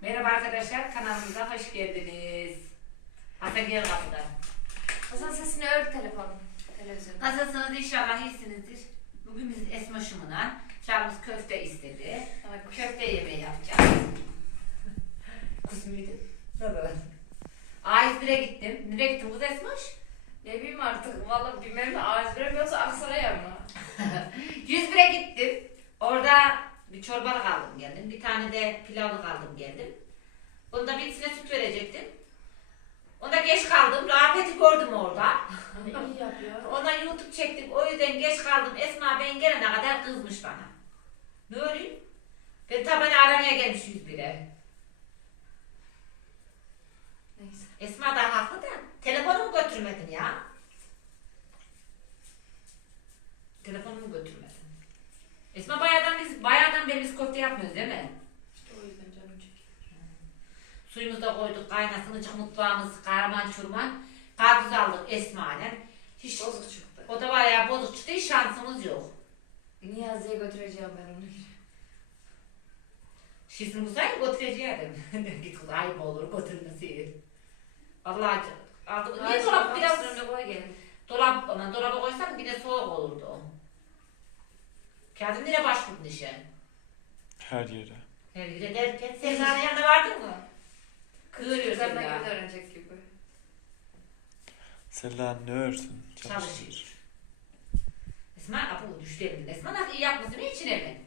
Merhaba arkadaşlar, kanalımıza hoş geldiniz. Hasan gel kapıdan. Hasan sesini ört telefonu. Televizyon. Nasılsınız inşallah iyisinizdir. Bugün biz Esma Şumu'na Charles köfte istedi. Köfte yemeği yapacağız. Kız mıydı? A101'e gittim. Nereye gittin kız Esmaş? Ne bileyim artık. Valla bilmem mi? Ağız veremiyorsa Aksaray'a mı? 101'e gittim. Orada bir çorbalık aldım geldim. Bir tane de pilavlık aldım geldim. Onda birisine süt verecektim. Onda geç kaldım. Rafet'i gördüm orada. İyi yapıyor. Ona YouTube çektik. O yüzden geç kaldım. Esma ben gelene kadar kızmış bana. Ne oluyor? Ben tabanı aramaya gelmiş 101'e. Neyse. Esma da haklı da. Telefonumu götürmedin ya. Telefonumu götürmedin. Esma bayağıdan biz bayağıdan beri biz köfte yapmıyoruz değil mi? O yüzden canım çekiyor. Suyumuzu da koyduk kaynasın ıcık mutfağımız kahraman çurman. Karpuz aldık Esma'yla. Hiç Bozuk çıktı. o da var ya bozuk çıktı hiç şansımız yok. Niyazi'ye götüreceğim ben onu. Şişini uzay götüreceğim. Git kız ayıp olur götürmesi. Vallahi aldık. Niye dolap biraz dolap dolaba koysak bir de soğuk olurdu. Kazım nereye başvurdun işe? Her yere. Her yere derken Sevda'nın yanında vardın mı? Kığırıyor Kızlarına Sevda. göz öğrenecek gibi. Sela ne örsün? Çalışıyor. Esma apu düştü elinden. Esma nasıl iyi yapmasın mi?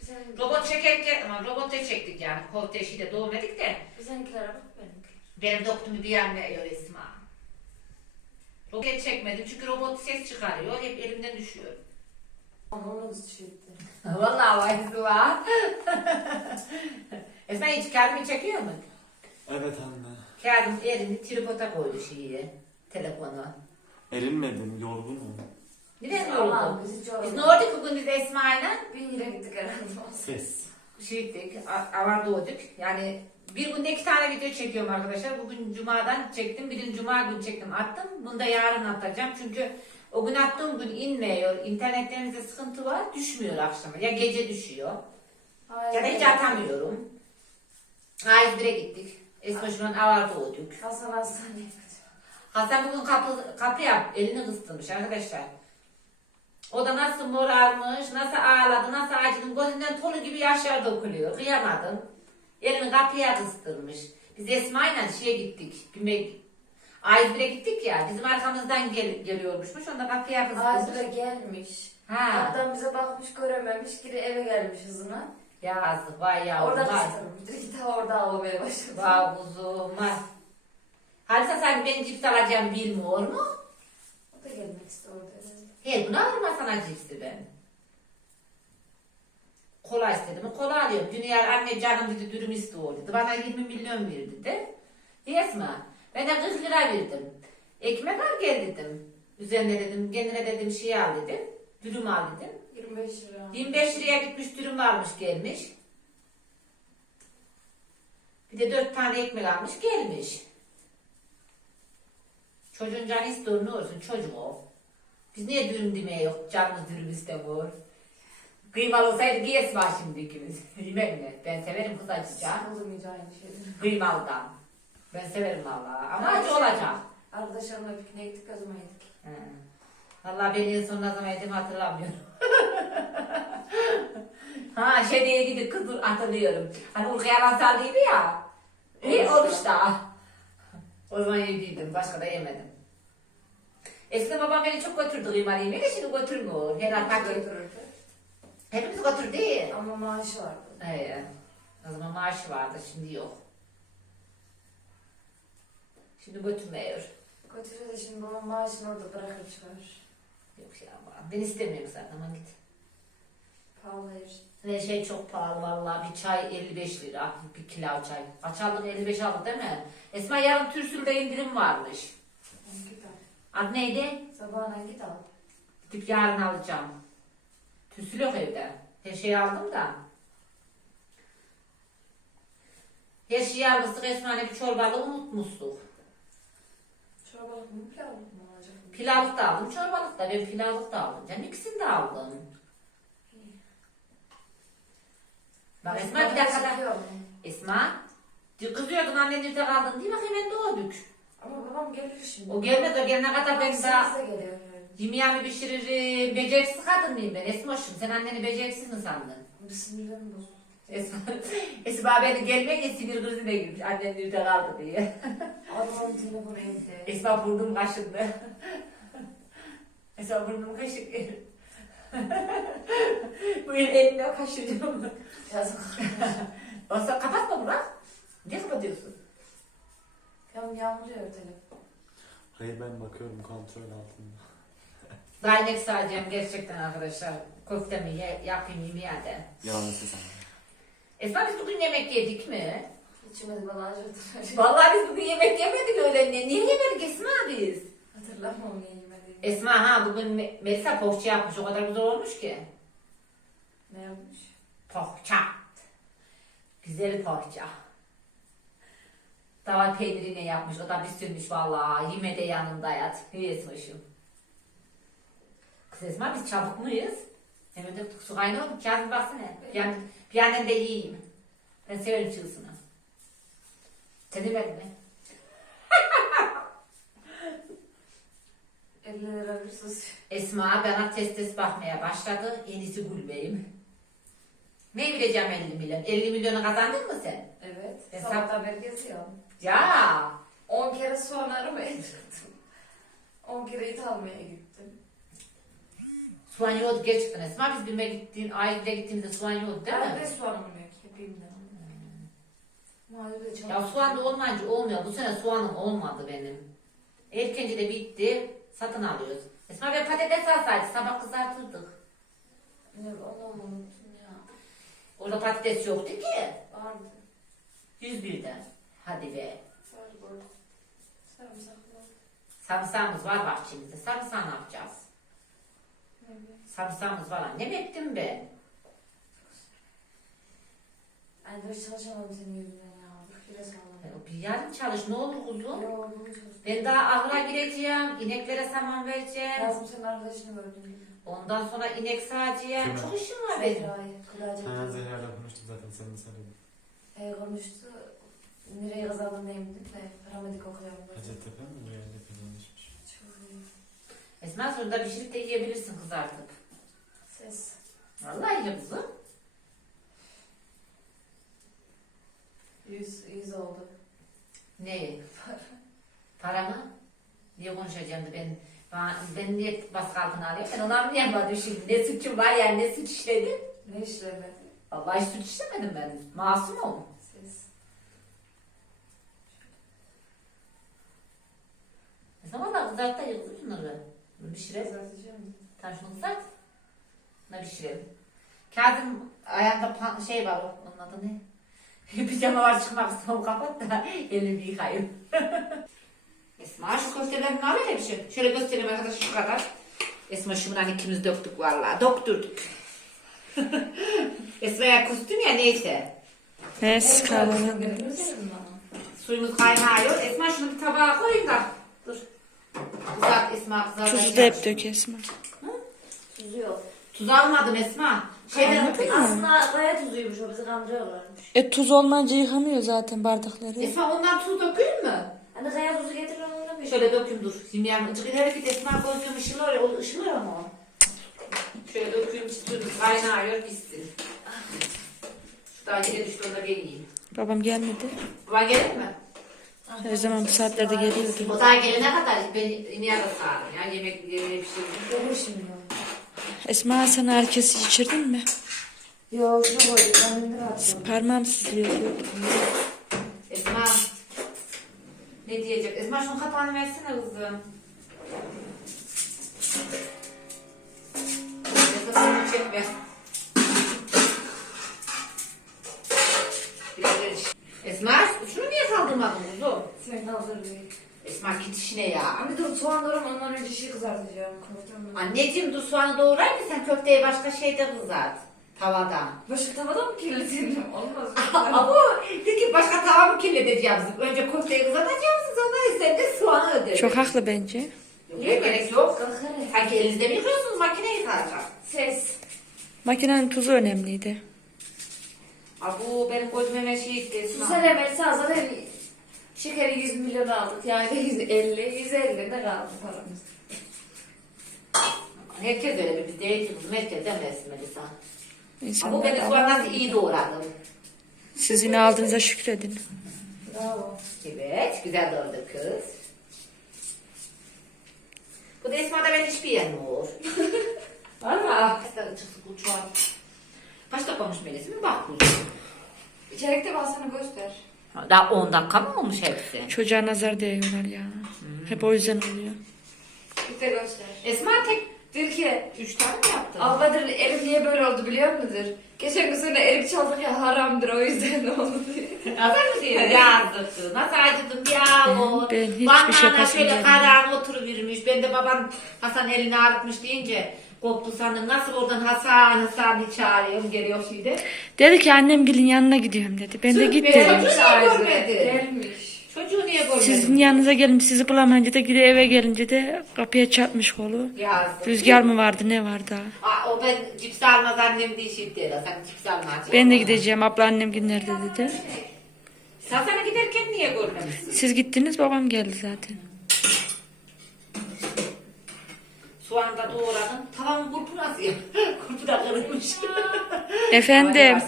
Bizimkiler, Robot çekerken ama robot da çektik yani. Kovte işi de doğmadık da. bizimkilere bak benimkiler. Benim doktorumu bir yanmıyor Esma. Robot çekmedim çünkü robot ses çıkarıyor. Hep elimden düşüyor. Onu düşürdü. Vallahi vaysı var. Esma hiç kendini çekiyor mu? Evet anne. Kağıdım elini tripoda koydu şeyi. Telefonu. Erinmedim, yorgunum. Neden oldu? bizi çok... Biz ne olduk bugün biz Esma'yla? Bir yere gittik herhalde. Ses. Gittik, A- Avar doğduk. Yani bir günde iki tane video çekiyorum arkadaşlar. Bugün Cuma'dan çektim, birini Cuma gün çektim, attım. Bunu da yarın atacağım çünkü o gün attığım gün inmiyor. İnternetlerinizde sıkıntı var, düşmüyor akşama. Ya gece düşüyor ya da hiç atamıyorum. A101'e gittik. Esma şu an Avar doğduk. Hasan hastaneye Hasan bugün kapı, kapı yap, elini kıstırmış arkadaşlar. O da nasıl morarmış, nasıl ağladı, nasıl acıdı, gözünden tolu gibi yaşlar dökülüyor. Kıyamadım. Elini kapıya kıstırmış. Biz Esma'yla şeye gittik. Bir A101'e gittik ya, bizim arkamızdan gel geliyormuşmuş, onu da kapıya Ağzına kıstırmış. gelmiş. Ha, Adam bize bakmış görememiş. Geri eve gelmiş hızına. yazık, vay yavrum, Orada vay. kıstırmış. Git orada ağlamaya başladı. Vay kuzum, vay. Halisa sen ben cips alacağım bilmiyor mu? O da gelmek istiyordu herhalde. Her gün alırım sana cipsi ben. Kola istedim. Kola alıyorum. Dünya anne canım dedi dürüm istiyor dedi. Bana 20 milyon ver dedi. Esma. Ben de 40 lira verdim. Ekmek al gel dedim. Üzerine dedim kendine dedim şey al dedim. Dürüm al dedim. 25 lira. 25 liraya gitmiş dürüm almış gelmiş. Bir de 4 tane ekmek almış gelmiş. Çocuğun canı istiyor ne olsun çocuk o. Biz niye dürüm demeye yok canımız dürüm istemiyor. Kıymalı olsaydı giyes var şimdi ikimiz. Yemek mi? Ben severim kız acıca. Hiç aynı şeyden. Kıymalıdan. Ben severim valla. Ama acı olacak. Arkadaşlarımla pikniğe gittik o zaman yedik. He. Valla ben en son ne zaman yedim hatırlamıyorum. ha şeneye gidip kız hatırlıyorum. Hani Urka yalan saldıydı ya. İyi Oruçta. oruçta. O zaman yediydim. Başka da yemedim. Eskiden babam beni çok götürdü kıymalı yemeğe de şimdi götürmüyor. Her an paket. Götürürdü. Hepimiz götürdü. Ama maaşı vardı. He. O zaman maaşı vardı şimdi yok. Şimdi götürmüyor. Götürüyor da şimdi babam maaşını orada bırakıp çıkar. Yok ya ben istemiyorum zaten aman git. Pahalı her şey. Şey çok pahalı vallahi. Bir çay 55 lira. Bir kilo çay. Aç aldık 55 aldık değil mi? Esma yarın Türsül'de indirim varmış. Sen git al. Adı neydi? Sabahına git al. Gidip yarın alacağım. Türsül yok evde. Her şeyi aldım da. Her şeyi almıştık Esma'yla bir çorbalığı unutmuştuk. Çorbalık mı pilav mı alacak? Pilavlık da aldım, çorbalık da. Ben pilavlık da aldım. Canım ikisini de aldım. Bak Esma bir dakika da. Çıkıyor mu? Esma Kızıyordun annen nerede kaldın diye bak hemen doğduk. Ama babam gelir şimdi. O gelmez o gelene kadar ben daha Size geliyor. yemeğimi pişiririm. Beceriksiz kadın mıyım ben Esmoş'um. Sen anneni beceriksiz mi sandın? Bismillahirrahmanirrahim. Esma, Esma beni gelmeye sinir krizine girmiş. Annem nerede kaldı diye. Adamın telefonu evde. Esma burnum kaşındı. Esma burnum kaşık. Bu el elimle kaşıyorum. Yazık. Olsa kapatma Burak. Niye kapatıyorsun? Yağmur yağmur yağıyor telefon. Hayır ben bakıyorum kontrol altında. İnek sağacağım gerçekten arkadaşlar. Köftemi ye, yapayım yemeğe de. Yalansı sen. Esma biz bugün yemek yedik mi? İçmedi bana acıdı. Vallahi biz bugün yemek yemedik öyle. Ne- Niye yemedik Esma biz? Hatırlamam ne yemediğimi. Esma ha bugün Me- Melisa poğaça yapmış. O kadar güzel olmuş ki. Ne yapmış? Poğaça. Güzel poğaça. Tava peyniriyle yapmış. O da bir sürmüş vallahi. Yeme de yanında yat. Esma'şım. Kız Esma biz çabuk muyuz? Hemen de su kaynıyor mu? Kazım baksana. Bir, yan, bir yandan da yiyeyim. Ben severim çığısını. Sen yemedin mi? 50 lira bir sus. Esma bana test test bakmaya başladı. En iyisi gülmeyeyim. Ne bileceğim 50 milyon? 50 milyonu kazandın mı sen? Evet. Sabahtan beri geziyorum. Ya 10 kere soğan aramaya çıktım. 10 kere it almaya gittim. Soğan yoğurdu gerçekten Esma. Biz bilme gittiğin, ailede gittiğimizde soğan yoğurdu değil Ben mi? de soğanım yok. Hepimden. Mahallede çalışıyorum. Ya soğan da olmayınca olmuyor. Bu sene soğanım olmadı benim. Erkence de bitti. Satın alıyoruz. Esma ve patates alsaydı sabah kızartırdık. Ne onu unuttum ya. Orada patates yoktu ki. Vardı. 101'den. Hadi be. Var burada. Sarımsaklı. Sarımsağımız var bahçemizde. Sarımsağı ne yapacağız? Evet. Sarımsağımız var annem ettim ben. Ben de hiç çalışamadım senin yüzünden ya. Bir kere sağlam. Bir yarın çalış ne olur kuzum. Yo, bunu çalıştım. Ben daha ahıra gireceğim. ineklere saman vereceğim. Lazım senin arkadaşını gördüm. Ondan sonra inek sağacağım. Kimi? Çok işim var benim. Zehra'yı. Ha Zehra'yla konuştum zaten sen de söyledin. E, konuştu. Nereye kazandın neyimdik de paramedik okuyorum. Hacettepe mi? Bu yerde kazanmışmış. Esma sonunda pişirip de yiyebilirsin kızartıp. Ses. Vallahi ye kızım. Yüz, yüz oldu. Ne? Para mı? Niye konuşacağım da ben ben, ben niye baskı altına alayım? Ben onu anlayamadım şimdi. Ne suçum var yani ne suç işledim? Ne işlemedi? Vallahi hiç suç işlemedim ben. Masumum. Ses. Esma valla kızart da yıkılır bunları. Bunu pişirelim. Tamam şunu kızart. Bunu pişirelim. Kazım ayağında pa- şey var o, onun adı ne? Pijama var çıkmak istiyorum kapat da elimi yıkayayım. Esma şu köftelerini al hele bir şey. Şöyle göstereyim arkadaşlar şu kadar. Esma şundan ikimiz döktük vallahi. Dokturduk. Esma'ya kustum ya neyse. Gösterin bana. Suyumuz kaynıyor. Esma şunu bir tabağa koyun da. Dur. Kızart Esma kızart. Tuzu da hep dök Esma. Tuzu yok. Tuz almadım Esma. Şeyden Almadın mı? Aslında gayet tuzuymuş o bizi kandırıyorlarmış. E tuz olmayınca yıkamıyor zaten bardakları. Esma ondan tuz dökeyim mü? Hani kaya tuzu getirin onu bir Şöyle dökeyim dur. Yemeğim ıcık ileri git Esma gözüm ışılıyor ya. O ışılıyor mu? o? Şöyle dökeyim çıtır kaynıyor gitsin. Şu daha yere düştü onu da ben yiyeyim. Babam gelmedi. Baba gelir mi? Her zaman bu saatlerde geliyordu. O daha gelene kadar ben yemeğe de sağırım ya. Yemek yemeği pişirdim. Gelir şimdi. Esma sen herkesi içirdin mi? Yok şunu koydum. Ben indir attım. Parmağım sızlıyor. Esma. Ne diyecek? Esma şunun kapağını versene kızım. Esma şunu çekme. Biraz kuzum? Sen hazır değil. Esma git işine ya. Anne dur soğan doğram ondan önce şey kızartacağım. Köftem var. Anneciğim dur soğanı doğrayayım mı sen köfteyi başka şeyde kızart. Tavada. Başka tavada mı kirletelim? Olmaz. Ama peki başka tava mı kirleteceğiz? Önce köfteyi kızartacağız sonra sen de soğanı ödedin. Çok haklı bence. Yok, gerek yok. Sanki elinizde mi yıkıyorsunuz makine yıkayacak? Ses. Makinenin tuzu önemliydi. Aa, bu benim gözüme şey istesin. Tuz sene Melisa zaten şekeri 100 milyon aldık. Yani 150, 150 de kaldı paramız. Herkes öyle bir biz değil ki kızım. Herkes demez Melisa. Ha, bu beni sonra nasıl iyi doğradım. Siz yine aldığınıza şükredin. Bravo. Evet, güzel doğradı kız. Bu da Esma'da ben hiçbir yerim olur. Var mı? Kızlar çıksın uçuğa. Başta konuş Melis'i mi bak kuzum. İçerikte ben sana göster. Daha 10 dakika mı olmuş hepsi? Çocuğa nazar değiyorlar ya. Hep o yüzden oluyor. Bir de göster. Esma tek Dir ki 3 tane mi yaptın? Abladır elim niye böyle oldu biliyor mudur? Geçen gün sonra erik çaldık ya haramdır o yüzden ne oldu diye. Hazır mı diyor? Yazdık kız. Nasıl acıdım bir ağlı. Ben hiçbir Bana şey yapasım şöyle kararın oturuvermiş. Ben de babam Hasan elini ağrıtmış deyince koptu sandım. Nasıl oradan Hasan Hasan diye çağırıyorum geliyor şimdi. Dedi ki annem gelin yanına gidiyorum dedi. Ben de Sırf git dedim. Çocuğu niye görmedi? Gelmiş. Çocuğu niye görmedin? Sizin yanınıza gelin sizi bulamayınca da geri eve gelince de kapıya çarpmış kolu. Yazdık. Rüzgar mı vardı ne vardı? Aa, o ben cips almaz annem diye şey dedi. Sen cips alma. Ben de gideceğim abla annem günlerde dedi. Sen sana giderken niye görmemişsin? Siz gittiniz babam geldi zaten. Soğanı da doğradın. Tamam kurpu nasıl ya? kurpu da kırılmış. Efendim.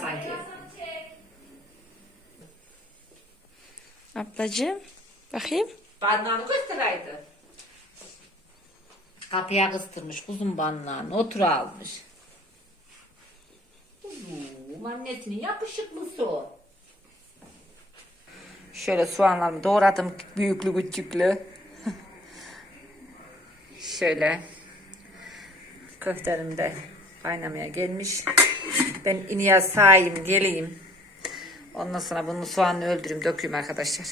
Ablacığım. Bakayım. Banlanı göstereydi. Kapıya kıstırmış kuzum banlanı. Otur almış. Kuzum annesinin yakışıklısı o. Şöyle soğanlarımı doğradım büyüklü küçüklü. Şöyle köftelerim de kaynamaya gelmiş. Ben iniye sağayım geleyim. Ondan sonra bunu soğanını öldüreyim dökeyim arkadaşlar.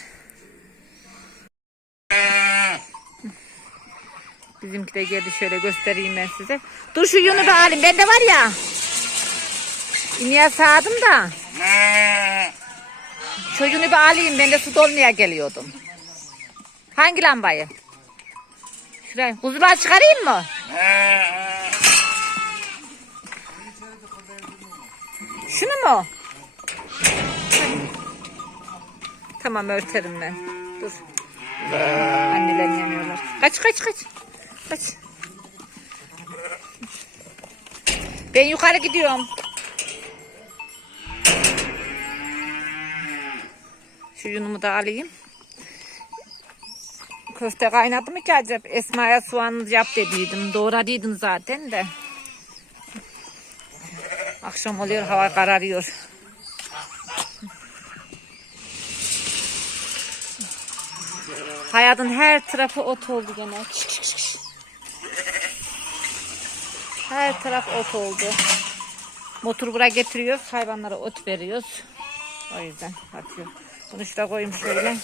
Bizimki de geldi şöyle göstereyim ben size. Dur şu yunu bir alayım. Ben de var ya. İniye sağdım da. Şu yunu bir alayım. Ben de su dolmaya geliyordum. Hangi lambayı? Şuraya. Kuzular çıkarayım mı? Şunu mu? Tamam örterim ben. Dur. Anneler yemiyorlar. Kaç kaç kaç. Kaç. Ben yukarı gidiyorum. Şu yunumu da alayım. Köfte kaynadı mı ki acaba? Esma'ya soğanı yap dediydim. Doğradıydım zaten de. Akşam oluyor hava kararıyor. Hayatın her tarafı ot oldu gene. Her taraf ot oldu. Motor buraya getiriyoruz. Hayvanlara ot veriyoruz. O yüzden atıyor. Bunu şuraya koyayım şöyle.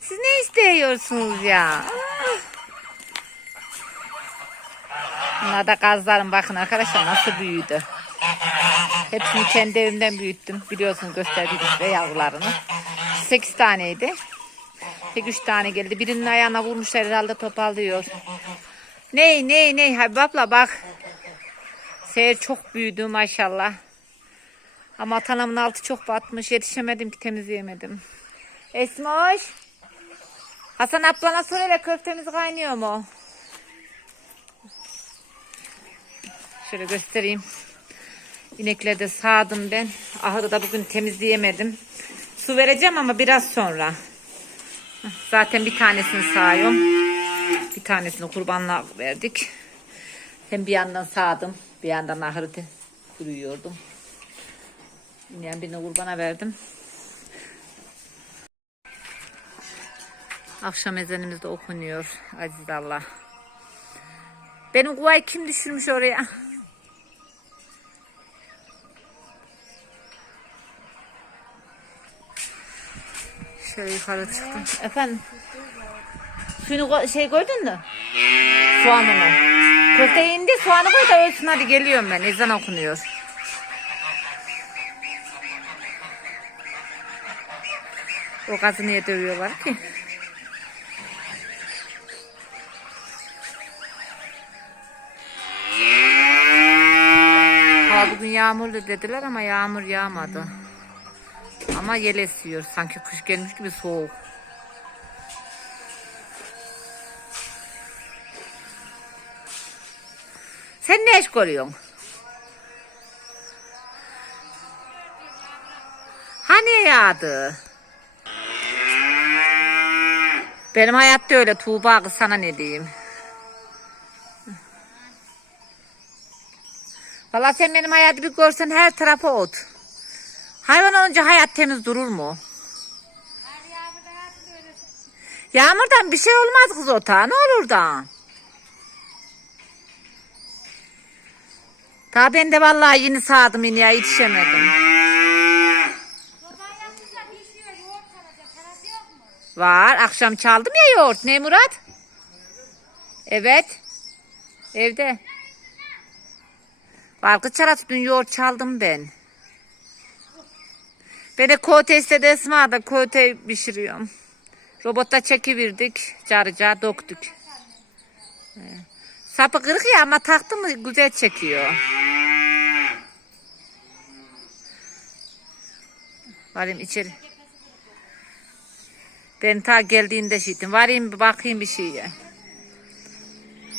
Siz ne istiyorsunuz ya? Bunlar da gazlarım bakın arkadaşlar nasıl büyüdü. Hepsini kendi evimden büyüttüm. Biliyorsunuz gösterdim size yavrularını. 8 taneydi. Tek 3 tane geldi. Birinin ayağına vurmuşlar herhalde topallıyor. Ney ney ney Habib abla bak. Seher çok büyüdü maşallah. Ama atanamın altı çok batmış. Yetişemedim ki temizleyemedim. Esmoş. Hasan ablana sor hele köftemiz kaynıyor mu? Şöyle göstereyim. İnekleri de sağdım ben. Ahırı da bugün temizleyemedim. Su vereceğim ama biraz sonra. Zaten bir tanesini sağıyorum. Bir tanesini kurbanla verdik. Hem bir yandan sağdım. Bir yandan ahırı kuruyordum. Yani birini kurbana verdim. Akşam ezanımız da okunuyor. Aziz Allah. Benim kuvayı kim düşürmüş oraya? Şöyle yukarı çıktım. Efendim? Suyunu şey koydun mu? Soğanını. Köfte indi soğanı koy da ölsün hadi geliyorum ben. Ezan okunuyor. O gazı niye dövüyorlar ki? Hava bugün yağmurlu dediler ama yağmur yağmadı. Ama yel esiyor. Sanki kış gelmiş gibi soğuk. Sen ne iş görüyorsun? Hani yağdı? Benim hayatta öyle Tuğba kız sana ne diyeyim. Valla sen benim hayatı bir görsen her tarafı ot. Hayvan olunca hayat temiz durur mu? Yağmurdan bir şey olmaz kız ota. Ne olur da? Daha ben de vallahi yeni sağdım yine ya yetişemedim. Var. Akşam çaldım ya yoğurt. Ne Murat? Evet. Evde. Var kız dün yoğurt çaldım ben. Ben de kote istedi Esma da kote pişiriyorum. Robotta çekiverdik. Carıca döktük. He. Sapı kırık ya ama taktı mı güzel çekiyor. Varayım içeri. Ben ta geldiğinde şittim. Varayım bakayım bir şeye.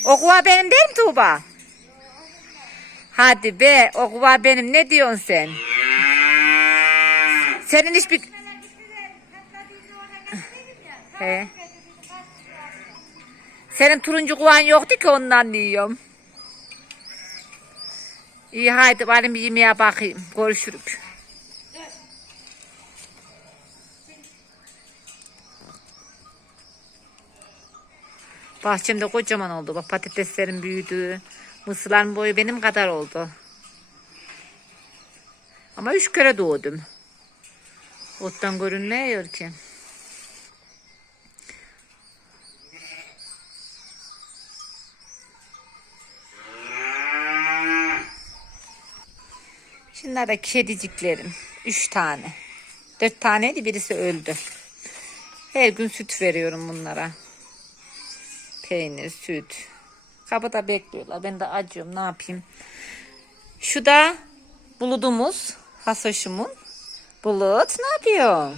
O benim değil mi Tuğba? Hadi be o benim. Ne diyorsun sen? Senin hiçbir... He. Senin turuncu kuvan yoktu ki ondan yiyorum. İyi haydi bir yemeğe bakayım. Görüşürük. Bahçemde kocaman oldu. Bak patateslerin büyüdü. Mısırların boyu benim kadar oldu. Ama üç kere doğdum. Ottan görünmüyor ki. Şunlar da kediciklerim. Üç tane. Dört taneydi birisi öldü. Her gün süt veriyorum bunlara. Peynir, süt. Kapıda bekliyorlar. Ben de acıyorum. Ne yapayım? Şu da buludumuz. Hasoşumun. Bulut ne yapıyor?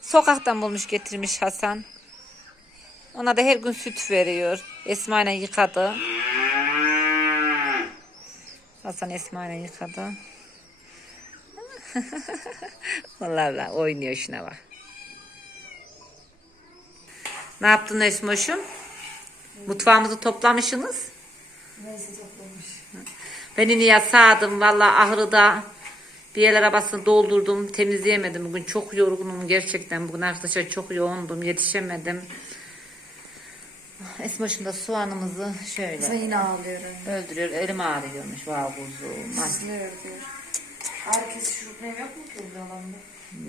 Sokaktan bulmuş getirmiş Hasan. Ona da her gün süt veriyor. Esma ile yıkadı. Hasan Esma ile yıkadı. Allah, oynuyor şuna bak. Ne yaptın Esmoş'um? Mutfağımızı toplamışsınız. Neyse toplamış. Ben niye sağdım valla ahırda bir el arabasını doldurdum temizleyemedim bugün çok yorgunum gerçekten bugün arkadaşlar çok yoğundum yetişemedim Esmoş'un da soğanımızı şöyle yine ağlıyorum. öldürüyor elim ağrıyormuş vah kuzum Ay, Ne örtüyor? Herkes şurup ne yok mu ki bu alanda?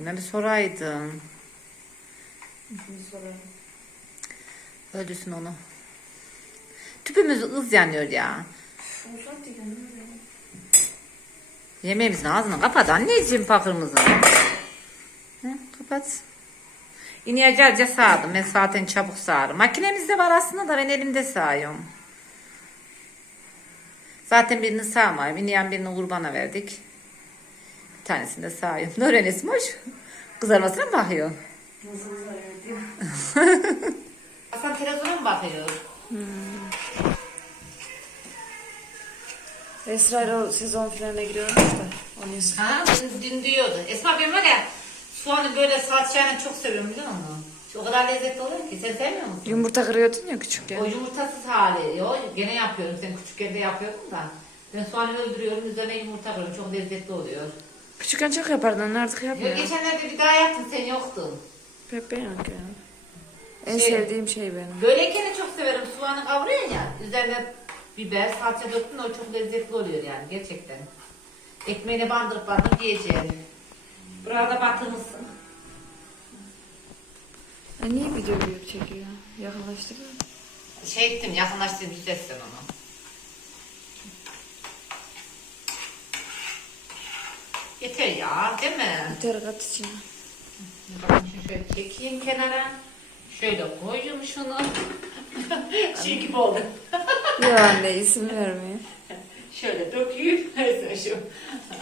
ne bir soraydım Şimdi sorarım. öldürsün onu tüpümüz ız yanıyor ya Uzak değil mi? Yemeğimizin ağzını kapat anneciğim pakırımızın. Hı, kapat. İniyeceğiz sağdım. Ben zaten çabuk sağarım. Makinemiz de var aslında da ben elimde sağıyorum. Zaten birini sağmayayım. İniyen birini kurbana verdik. Bir tanesini de sağıyorum. Nören esmoş. Kızarmasına mı bakıyor? Nasıl uzayıyor diyor. Hasan televizyona mı bakıyor? Esra ile o sezon finaline giriyormuş da. Onu yazıyor. Ha, dün, dün diyordu. Esma ben var ya soğanı böyle salçayla çok seviyorum biliyor musun? O kadar lezzetli oluyor ki. Sen sevmiyor musun? Yumurta kırıyordun ya küçükken. O yumurtasız hali. Yo, gene yapıyorum. Sen küçükken de yapıyordun da. Ben soğanı öldürüyorum. Üzerine yumurta koyuyorum. Çok lezzetli oluyor. Küçükken çok yapardın artık Yo, yapmıyor. geçenlerde bir daha yaptım. Sen yoktun. Hep ben yok ya. En Şey- sevdiğim şey benim. Böyleyken de çok severim. Soğanı kavuruyorsun ya. Üzerine biber, salça döktün. O çok lezzetli oluyor yani. Gerçekten. Ekmeğine bandırıp bandırıp yiyeceğin. Burada batırmışsın. E niye video büyük çekiyor? Yakınlaştırıyor. Şey ettim. Yakınlaştırdım. Düzeltsin onu. Yeter ya. Değil mi? Yeter kat içine. Bakın şöyle çekeyim kenara. Şöyle koyayım şunu. şey gibi oldu. Yok anne isim vermeyin. Şöyle. Şu.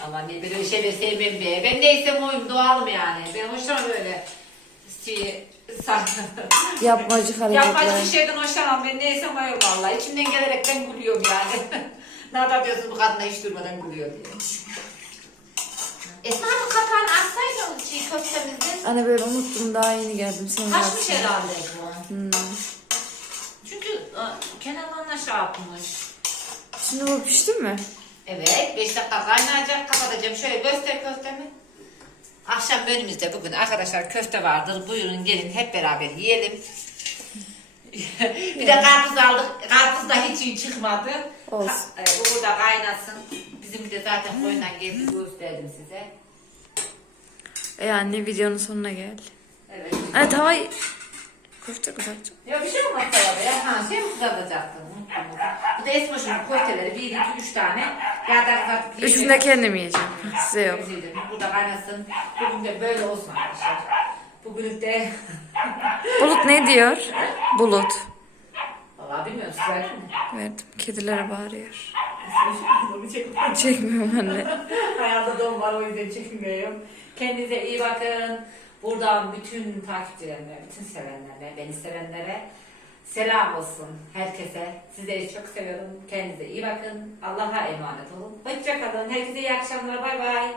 Ama ne böyle şeyleri sevmem be. Ben neysem oyum doğalım yani. Ben hoşlanmam böyle. Şey, Yapmacık hareketler. Yapmacık şeyden hoşlanmam. Ben neysem oyum valla. İçimden gelerekten gülüyorum yani. ne diyorsun bu kadına hiç durmadan gülüyor diye. Esma bu kapağını açsaydın o çiğ köftemizin. Anne böyle unuttum daha yeni geldim. Sen Kaçmış varsın. herhalde bu. Hmm. Kenarlarına şey yapmış. Şimdi bu pişti mi? Evet 5 dakika kaynayacak kapatacağım. Şöyle göster köftemi. Akşam menümüzde bugün arkadaşlar köfte vardır. Buyurun gelin hep beraber yiyelim. bir de karpuz aldık. Karpuz da hiç iyi çıkmadı. Olsun. Ha- e, bu burada kaynasın. Bizim de zaten koyundan geldi gösterdim size. E anne videonun sonuna gel. Evet. Anne tavayı... Köfte kızartacağım. Ya bir şey olmaz kızartacaktın? Unuttum. Bu da Esmoş'un köfteleri. Bir, iki, üç tane. Ya da kızartıp Üçünü de kendim yiyeceğim. Size yok. Özledim. Burada kaynasın. Bugün de böyle olsun arkadaşlar. Bugün de Bulut ne diyor? Bulut. Vallahi bilmiyorum siz verdin mi? Verdim. Kedilere bağırıyor. Çekmiyorum. Anne. Ayağımda don var o yüzden çekmiyorum. Kendinize iyi bakın. Buradan bütün takipçilerime, bütün sevenlere, beni sevenlere selam olsun herkese. Sizleri çok seviyorum. Kendinize iyi bakın. Allah'a emanet olun. Hoşçakalın. Herkese iyi akşamlar. Bay bay.